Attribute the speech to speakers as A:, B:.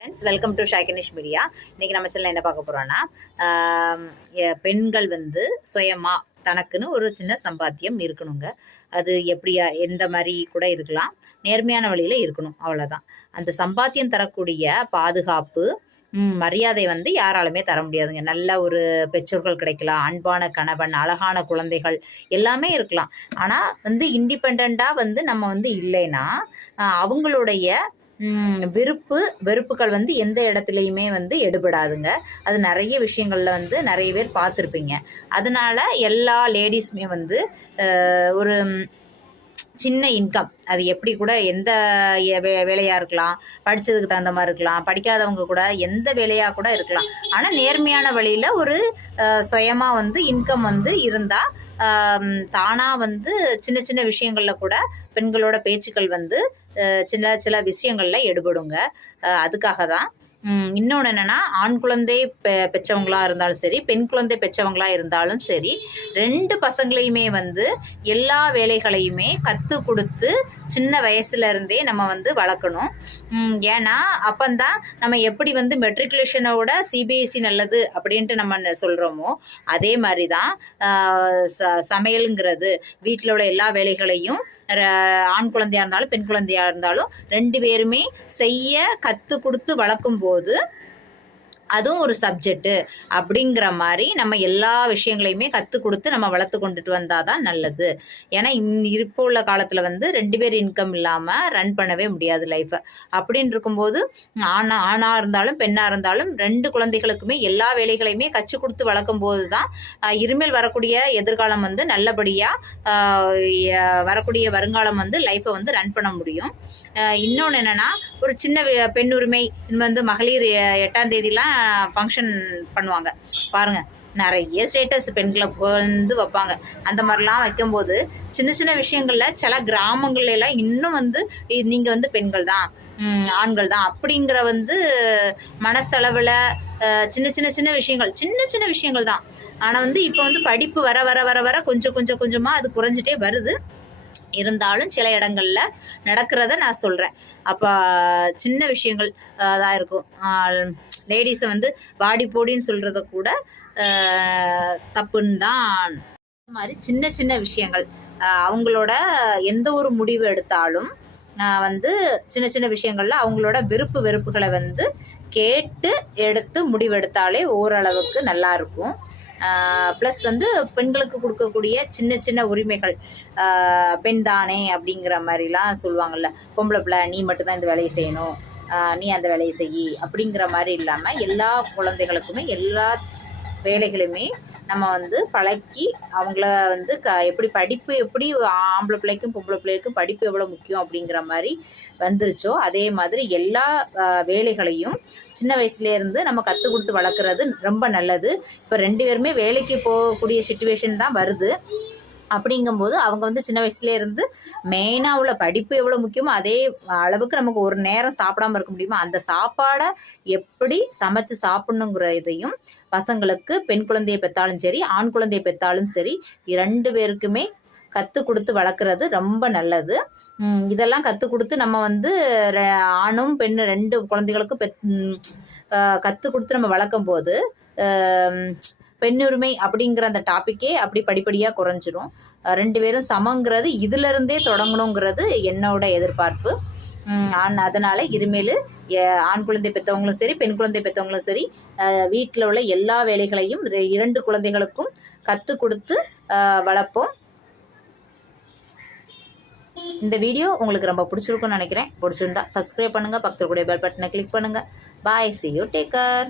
A: Friends welcome to Shaikanish media இன்றைக்கி நம்ம channel என்ன பார்க்க போகிறோன்னா பெண்கள் வந்து சுயமாக தனக்குன்னு ஒரு சின்ன சம்பாத்தியம் இருக்கணுங்க. அது எப்படியா எந்த மாதிரி கூட இருக்கலாம். நேர்மையான வழியில் இருக்கணும் அவ்வளோதான் அந்த சம்பாத்தியம் தரக்கூடிய பாதுகாப்பு மரியாதை வந்து யாராலுமே தர முடியாதுங்க. நல்ல ஒரு பெற்றோர்கள் கிடைக்கலாம் அன்பான கணவன் அழகான குழந்தைகள் எல்லாமே இருக்கலாம். ஆனால் வந்து இண்டிபெண்ட்டாக வந்து நம்ம வந்து இல்லைன்னா அவங்களுடைய விருப்பு வெறுப்புகள் வந்து எந்த இடத்துலையுமே வந்து எடுபடாதுங்க. அது நிறைய விஷயங்களில் வந்து நிறைய பேர் பார்த்துருப்பீங்க. அதனால எல்லா லேடிஸுமே வந்து ஒரு சின்ன இன்கம். அது எப்படி கூட எந்த எ- வே வேலையாக இருக்கலாம் படித்ததுக்கு தகுந்த மாதிரி இருக்கலாம் படிக்காதவங்க கூட எந்த வேலையாக கூட இருக்கலாம். ஆனால் நேர்மையான வழியில் ஒரு சுயமாக வந்து இன்கம் வந்து இருந்தால் தானாக வந்து சின்ன சின்ன விஷயங்களில் கூட பெண்களோட பேச்சுக்கள் வந்து சின்ன சில விஷயங்களில் எடுபடுங்க அதுக்காக தான் இன்னொன்று என்னென்னா ஆண் குழந்தை பெ பெற்றவங்களா இருந்தாலும் சரி பெண் குழந்தை பெற்றவங்களா இருந்தாலும் சரி ரெண்டு பசங்களையுமே வந்து எல்லா வேலைகளையுமே கற்றுக் கொடுத்து சின்ன வயசுல இருந்தே நம்ம வந்து வளர்க்கணும். ஏன்னா அப்போந்தான் நம்ம எப்படி வந்து மெட்ரிகுலேஷனோட சிபிஎஸ்சி நல்லது அப்படின்ட்டு நம்ம சொல்கிறோமோ அதே மாதிரி தான் ச சமையலுங்கிறது. வீட்டில் உள்ள எல்லா வேலைகளையும் ர- ஆண் குழந்தையாக இருந்தாலும் பெண் குழந்தையாக இருந்தாலும் ரெண்டு பேருமே செய்ய கற்றுக் கொடுத்து வளர்க்கும் போது அதுவும் ஒரு சப்ஜெக்ட்டு அப்படிங்கிற மாதிரி நம்ம எல்லா விஷயங்களையுமே கற்றுக் கொடுத்து நம்ம வளர்த்து கொண்டுட்டு வந்தால் தான் நல்லது. ஏன்னா இன் இப்போ உள்ள காலத்தில் வந்து ரெண்டு பேர் இன்கம் இல்லாமல் ரன் பண்ணவே முடியாது லைஃப்பை அப்படின்னு இருக்கும்போது ஆணா ஆணாக இருந்தாலும் பெண்ணாக இருந்தாலும் ரெண்டு குழந்தைகளுக்குமே எல்லா வேலைகளையுமே கற்றுக் கொடுத்து வளர்க்கும் போது தான் இருமேல் வரக்கூடிய எதிர்காலம் வந்து நல்லபடியாக வரக்கூடிய வருங்காலம் வந்து லைஃப்பை வந்து ரன் பண்ண முடியும். இன்னொன்று என்னென்னா ஒரு சின்ன பெண் உரிமை வந்து மகளிர் எட்டாம் தேதிலாம் ஃபங்க்ஷன் பண்ணுவாங்க. பாருங்கள் நிறைய ஸ்டேட்டஸ் பெண்களை வந்து வைப்பாங்க. அந்த மாதிரிலாம் வைக்கும்போது சின்ன சின்ன விஷயங்களில் சில கிராமங்கள்ல எல்லாம் இன்னும் வந்து நீங்கள் வந்து பெண்கள் தான் ஆண்கள் தான் அப்படிங்கிற வந்து மனசளவில் சின்ன சின்ன சின்ன விஷயங்கள் சின்ன சின்ன விஷயங்கள் தான். ஆனால் வந்து இப்போ வந்து படிப்பு வர வர வர வர கொஞ்சம் கொஞ்சம் கொஞ்சமாக அது குறைஞ்சிட்டே வருது. இருந்தாலும் சில இடங்கள்ல நடக்கிறத நான் சொல்கிறேன் அப்போ சின்ன விஷயங்கள் தான் இருக்கும். லேடிஸை வந்து வாடி போடின்னு சொல்கிறத கூட தப்புன்னு தான் இந்த மாதிரி சின்ன சின்ன விஷயங்கள் அவங்களோட எந்த ஒரு முடிவு எடுத்தாலும் வந்து சின்ன சின்ன விஷயங்கள்ல அவங்களோட விருப்பு வெறுப்புகளை வந்து கேட்டு எடுத்து முடிவெடுத்தாலே ஓரளவுக்கு நல்லா இருக்கும். ப்ளஸ் வந்து பெண்களுக்கு கொடுக்கக்கூடிய சின்ன சின்ன உரிமைகள். ஆஹ் பெண் தானே அப்படிங்கிற மாதிரிலாம் சொல்லுவாங்கல்ல. பொம்பளை பிள்ளை நீ மட்டும்தான் இந்த வேலையை செய்யணும். ஆஹ் நீ அந்த வேலையை செய் அப்படிங்கிற மாதிரி இல்லாமல் எல்லா குழந்தைகளுக்குமே எல்லா வேலைகளுமே நம்ம வந்து பழக்கி அவங்கள வந்து க எப்படி படிப்பு எப்படி ஆம்பளை பிள்ளைக்கும் பொம்பளை பிள்ளைக்கும் படிப்பு எவ்வளோ முக்கியம் அப்படிங்கிற மாதிரி வந்துருச்சோ அதே மாதிரி எல்லா வேலைகளையும் சின்ன வயசுலேருந்து நம்ம கற்றுக் கொடுத்து வளர்க்குறது ரொம்ப நல்லது. இப்போ ரெண்டு பேருமே வேலைக்கு போகக்கூடிய சுச்சுவேஷன் தான் வருது. அப்படிங்கும்போது அவங்க வந்து சின்ன வயசுல இருந்து மெயினாக உள்ள படிப்பு எவ்வளோ முக்கியமோ அதே அளவுக்கு நமக்கு ஒரு நேரம் சாப்பிடாம இருக்க முடியுமோ அந்த சாப்பாடை எப்படி சமைச்சு சாப்பிடணுங்கிற இதையும் பசங்களுக்கு பெண் குழந்தையை பெற்றாலும் சரி ஆண் குழந்தையை பெற்றாலும் சரி இரண்டு பேருக்குமே கற்றுக் கொடுத்து வளர்க்குறது ரொம்ப நல்லது. இதெல்லாம் கற்றுக் கொடுத்து நம்ம வந்து ஆணும் பெண்ணும் ரெண்டு குழந்தைகளுக்கும் பெத் கற்றுக் கொடுத்து நம்ம வளர்க்கும் போது பெண்ணுரிமை அப்படிங்கிற அந்த டாப்பிக்கே அப்படி படிப்படியாக குறைஞ்சிரும். ரெண்டு பேரும் சமங்கிறது இதிலிருந்தே தொடங்கணுங்கிறது என்னோட எதிர்பார்ப்பு. ஆண் அதனால் இருமேல் ஆண் குழந்தை பெற்றவங்களும் சரி பெண் குழந்தை பெற்றவங்களும் சரி வீட்டில் உள்ள எல்லா வேலைகளையும் ரெ- இரண்டு குழந்தைகளுக்கும் கற்றுக் கொடுத்து வளர்ப்போம். இந்த வீடியோ உங்களுக்கு ரொம்ப பிடிச்சிருக்கும்னு நினைக்கிறேன். பிடிச்சிருந்தா சப்ஸ்கிரைப் பண்ணுங்கள் பக்கத்தில் கூட பெல் பட்டனை கிளிக் பண்ணுங்கள் bye see you take care